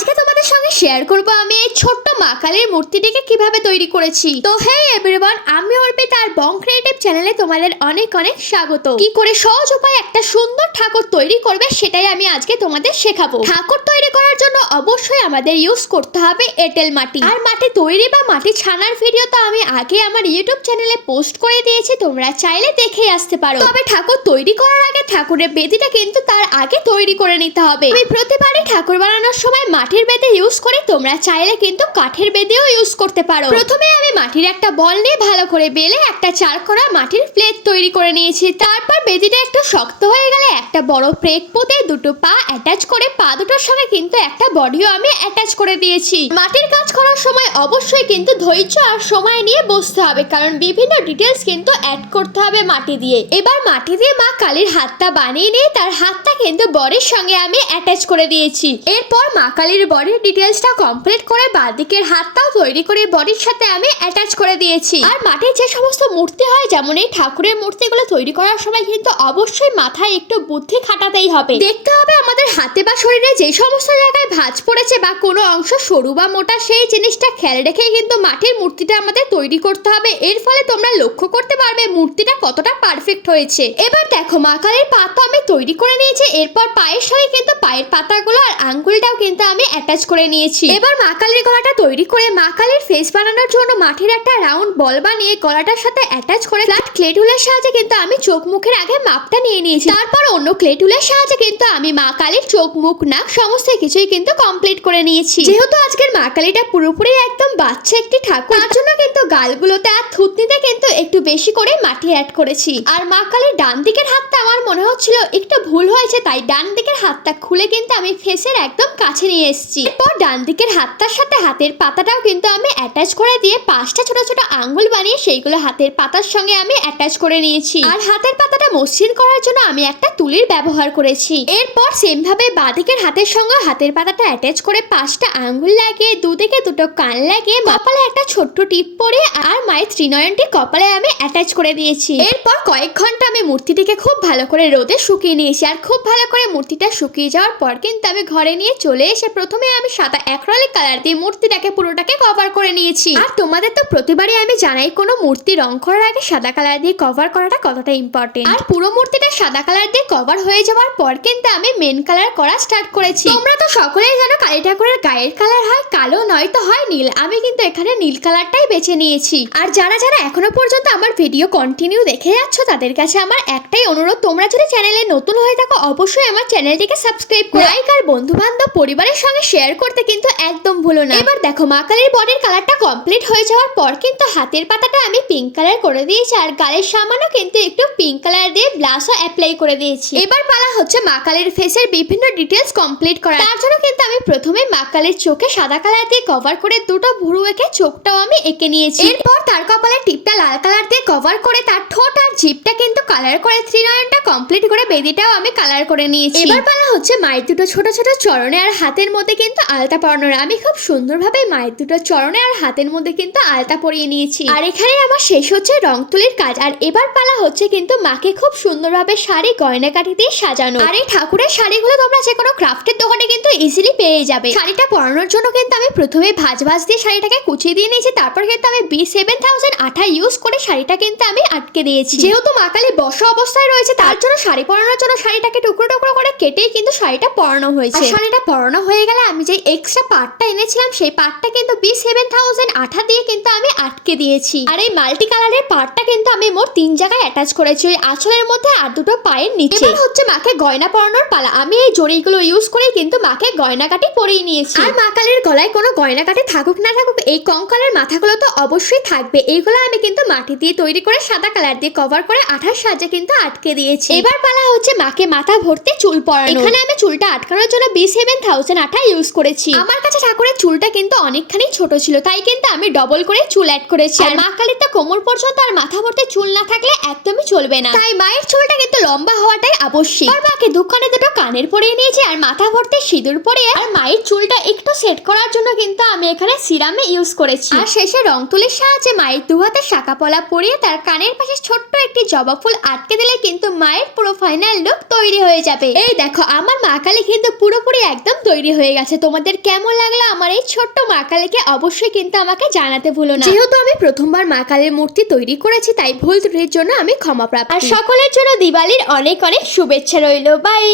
আজকে তোমাদের সঙ্গে শেয়ার করব আমি এই ছোট্ট মা মূর্তিটিকে কীভাবে তৈরি করেছি। তো হে এভরিওয়ান আমি অর্পিতা আর বং ক্রিয়েটিভ চ্যানেলে তোমাদের অনেক অনেক স্বাগত। কি করে সহজ উপায়ে একটা সুন্দর ঠাকুর তৈরি করবে সেটাই আমি আজকে তোমাদের শেখাবো। ঠাকুর তৈরি করার জন্য অবশ্যই আমাদের ইউজ করতে হবে এঁটেল মাটি। আর মাটি তৈরি বা মাটি ছানার ভিডিও তো আমি আগে আমার ইউটিউব চ্যানেলে পোস্ট করে দিয়েছি, তোমরা চাইলে দেখে আসতে পারো। তবে ঠাকুর তৈরি করার আগে ঠাকুরের বেদিটা কিন্তু তার আগে তৈরি করে নিতে হবে। আমি প্রতিবারই ঠাকুর বানানোর সময় মাটির বেদে ইউজ করি তোমরা চাইলে কিন্তু কাঠের বেদেও ইউজ করতে পারো। প্রথমে আমি মাটির একটা বল নিয়ে ভালো করে বেলে একটা চারকোনা মাটির প্লেট তৈরি করে নিয়েছি। তারপর বেদিটা একটু শক্ত হয়ে গেলে একটা বড় প্লেট পুঁতে দুটো পা অ্যাটাচ করে পা দুটোর সঙ্গে কিন্তু একটা বডিও আমি অ্যাটাচ করে দিয়েছি। মাটির কাজ করার সময় অবশ্যই কিন্তু ধৈর্য আর সময় নিয়ে বসতে হবে, কারণ বিভিন্ন ডিটেলস কিন্তু অ্যাড করতে হবে মাটি দিয়ে। এবার মাটি দিয়ে মা কালীর হাতটা বানিয়ে নিয়ে তার হাতটা কিন্তু বডির সঙ্গে আমি অ্যাটাচ করে দিয়েছি। এরপর মা কালীর বডির ডিটেলসটা কমপ্লিট করে বাঁদিকের হাতটাও তৈরি করে বডির সাথে আমি অ্যাটাচ করে দিয়েছি। আর মাটির যে সমস্ত মূর্তি হয়, যেমন এই ঠাকুরের মূর্তিগুলো তৈরি করার সময় কিন্তু অবশ্যই মাথায় একটু বুদ্ধি খাটাতেই হবে। দেখতে হবে আমাদের হাতে বা শরীরে যে সমস্ত জায়গায় ভাঁজ পড়েছে বা কোনো অংশ সরু বা মোটা, সেই জিনিসটা খেয়াল রেখেই কিন্তু মাটির মূর্তিটা আমাদের তৈরি করতে হবে। এর ফলে তোমরা লক্ষ্য করতে পারবে মূর্তিটা কতটা পারফেক্ট হয়েছে। এবার দেখো, মা কালীর পা তো আমি তৈরি করে নিয়েছি। এরপর পায়ের সঙ্গে কিন্তু পায়ের পাতাগুলো আর আঙ্গুলটাও কিন্তু আমি অ্যাটাচ করে নিয়েছি। এবার মা কালীর গলাটা তৈরি করে মা কালীর ফেস বানানোর জন্য মাটির একটা রাউন্ড বল বানিয়ে গলাটার সাথে অ্যাটাচ করে ফ্ল্যাট ক্লে টুলের সাহায্যে কিন্তু আমি চোখ মুখের আগে মাপটা নিয়ে নিয়েছি। তারপর অন্য ক্লে টুলের সাহায্যে কিন্তু আমি মা কালীর চোখ, মুখ, নাক সমস্ত কিছুই কিন্তু কমপ্লিট করে নিয়েছি। যেহেতু আজকের মা কালীটা পুরোপুরি একদম বাচ্চা একটি ঠাকুর, তার জন্য কিন্তু গালগুলোতে আর থুতনিতে কিন্তু একটু বেশি করে মাটি অ্যাড করেছি। আর মা কালীর ডান দিকের হাতটা আমার মনে হচ্ছিল একটু ভুল হয়েছে, তাই ডান দিকের হাতটা খুলে কিন্তু আমি ফেসের একদম কাছে নিয়ে এসেছি। এরপর ডান দিকের হাতটার সাথে হাতের পাতাটাও কিন্তু আমি অ্যাটাচ করে দিয়ে পাঁচটা ছোট ছোট আঙ্গুল বানিয়ে সেইগুলো হাতের পাতার সঙ্গে আমি অ্যাটাচ করে নিয়েছি। আর হাতের পাতাটা মসৃণ করার জন্য আমি একটা তুলির ব্যবহার করেছি। এরপর সেম ভাবে বাঁদিকের হাতের সঙ্গে হাতের পাতাটা অ্যাটাচ করে পাঁচটা আঙ্গুল লাগিয়ে, দুদিকে দুটো কান লাগিয়ে, কপালে একটা ছোট্ট টিপ পরে আর মায়ের ত্রিনয়নটি কপালে আমি অ্যাটাচ করে দিয়েছি। এরপর কয়েক ঘণ্টা আমি মূর্তিটিকে খুব ভালো করে রোদে শুকিয়ে নিয়েছি। আর খুব ভালো করে মূর্তিটা শুকিয়ে যাওয়ার পর কিন্তু আমি ঘরে নিয়ে চলে এসে প্রথমে আমি সাদা একরলি কালার দিয়ে মূর্তিটাকে পুরোটাকে কভার করে নিয়েছি। আর তোমাদের তো প্রতিবারই আমি জানাই কোনো মূর্তি রং করার আগে সাদা কালার দিয়ে কভার করাটা কতটা ইম্পর্টেন্ট আর পুরো মূর্তিটা সাদা কালার দিয়ে কভার হয়ে যাওয়ার পর কিন্তু আমি মেন কালার করা স্টার্ট করেছি। তোমরা তো সকলেই জানো কালী ঠাকুরের গায়ের কালার হয় কালো নয়তো হয় নীল। আমি কিন্তু এখানে নীল কালারটাই বেছে নিয়েছি। আর যারা যারা এখনও পর্যন্ত আমার ভিডিও কন্টিনিউ দেখে যাচ্ছ তাদের কাছে আমার একটাই অনুরোধ তোমরা যদি চ্যানেলে নতুন হয়ে থাকো অবশ্যই আমার চ্যানেলটিকে সাবস্ক্রাইব করে। লাইক আর বন্ধু বান্ধব পরিবারের সঙ্গে শেয়ার করতে কিন্তু একদম ভুলো না। এবার দেখো, মা কালীর বডির কালারটা কমপ্লিট হয়ে যাওয়ার পর কিন্তু হাতের পাতাটা আমি পিঙ্ক কালার করে দিয়েছি আর গালের সামানও কিন্তু একটু পিঙ্ক কালার দিয়ে ব্লাশও অ্যাপ্লাই করে দিয়েছি। এবার পালা হচ্ছে মা কালীর ফেসের বিভিন্ন ডিটেলস কমপ্লিট করা। তার জন্য কিন্তু আমি প্রথমে মা কালীর চোখে সাদা কালার দিয়ে কভার করে দুটো ভুরু এঁকে চোখটাও আমি এঁকে নিয়েছি। এরপর তার কপালে টিপটা লাল কালার দিয়ে কভার করে তার ঠোঁট আর জিপটা কিন্তু কালার করে থ্রি ত্রিনয়নটা কমপ্লিট করে বেদিটাও আমি কালার করে নিয়েছি। এবার পালা হচ্ছে মায়ের দুটো ছোট ছোট চরণে আর হাতের কিন্তু আলতা পরানোর। আমি খুব সুন্দরভাবে মায়ের দুটো চরণে আর হাতের মধ্যে কিন্তু আলতা পরিয়ে নিয়েছি। আর এখানে আমার শেষ হচ্ছে রং তুলির কাজ। আর এবার পালা হচ্ছে কিন্তু মাকে খুব সুন্দরভাবে শাড়ি গয়নাকাঠি দিয়ে সাজানো। আর এই ঠাকুরের শাড়িগুলো তোমরা যে কোনো ক্রাফটের দোকানে কিন্তু ইজিলি পেয়ে যাবে। শাড়িটা পরানোর জন্য কিন্তু আমি প্রথমে ভাজ ভাজ দিয়ে শাড়িটাকে কুচিয়ে দিয়ে নিয়েছি। তারপর কিন্তু আমি বি সেভেন থাউজেন্ড আঠা ইউজ করে শাড়িটা কিন্তু আমি আটকে দিয়েছি। যেহেতু মা কালী বসা অবস্থায় রয়েছে, তার জন্য শাড়ি পরানোর জন্য শাড়িটাকে টুকরো টুকরো করে কেটেই কিন্তু শাড়িটা পরানো হয়েছে। শাড়িটা পরানো হয়ে গেলে আমি যে এক্সট্রা পার্টটা এনেছিলাম, সেই পার্টটা কিন্তু বি সেভেন থাউজেন্ড আঠা দিয়ে কিন্তু আমি আটকে দিয়েছি। আর এই মাল্টি কালারের পার্টটা কিন্তু আমি মোট তিন জায়গায় অ্যাটাচ করেছি, ওই আঁচলের মধ্যে আর দুটো পায়ের নিচে। হচ্ছে মাকে গয়না পরানোর পালা। আমি এই জড়িগুলো ইউজ করে কিন্তু মাকে গয়না কাটি পরিয়ে নিয়েছি। আর মা কালীর গলায় কোনো গয়না কাটি থাকুক না থাকুক, এই কঙ্কালের মাথাগুলো তো অবশ্যই থাকবে। এইগুলো আমি কিন্তু মাটি দিয়ে তৈরি করে সাদা কালার দিয়ে কভার করে আঠার সাহায্যে কিন্তু আটকে দিয়েছি। এবার পালা হচ্ছে মাকে মাথা ভরতে চুল পরানো। এখানে আমি চুলটা আটকানোর জন্য বি সেভেন থাউজেন্ড আঠা ইউজ করেছি। আমার কাছে ঠাকুরের চুলটা কিন্তু অনেকখানি ছোট ছিল তাই কিন্তু আমি ডবল করে চুল অ্যাড করেছি। আর মা কালীর তো কোমর পর্যন্ত আর মাথা ভরতে চুল না থাকলে একদমই চলবে না। তাই মায়ের চুলটা কিন্তু লম্বা হওয়াটাই আবশ্যিক। আর মাকে দুখানে দুটো কানের পরিয়ে নিয়েছি আর মাথা ভরতে সিঁদুর পরিয়ে আর মায়ের চুলটা একটু সেট করার জন্য কিন্তু আমি এখানে সিরামে ইউজ করেছি। আর শেষে রং তুলির সাহায্যে মায়ের দু হাতে শাখা পলা পরিয়ে তার কানের পাশে ছোট্ট একটি জবা ফুল আটকে দিলে কিন্তু মায়ের পুরো ফাইনাল লুক তৈরি হয়ে যাবে। এই দেখো আমার মা কালী কিন্তু পুরোপুরি একদম তৈরি হয়ে হয়ে গেছে। তোমাদের কেমন লাগল আমার এই ছোট্ট মা কালীকে অবশ্যই কিন্তু আমাকে জানাতে ভুলো না। যেহেতু আমি প্রথমবার মা কালীর মূর্তি তৈরি করেছি তাই ভুল ত্রুটির জন্য আমি ক্ষমা প্রাপ্ত। আর সকলের জন্য দিওয়ালির অনেক অনেক শুভেচ্ছা রইল। বাই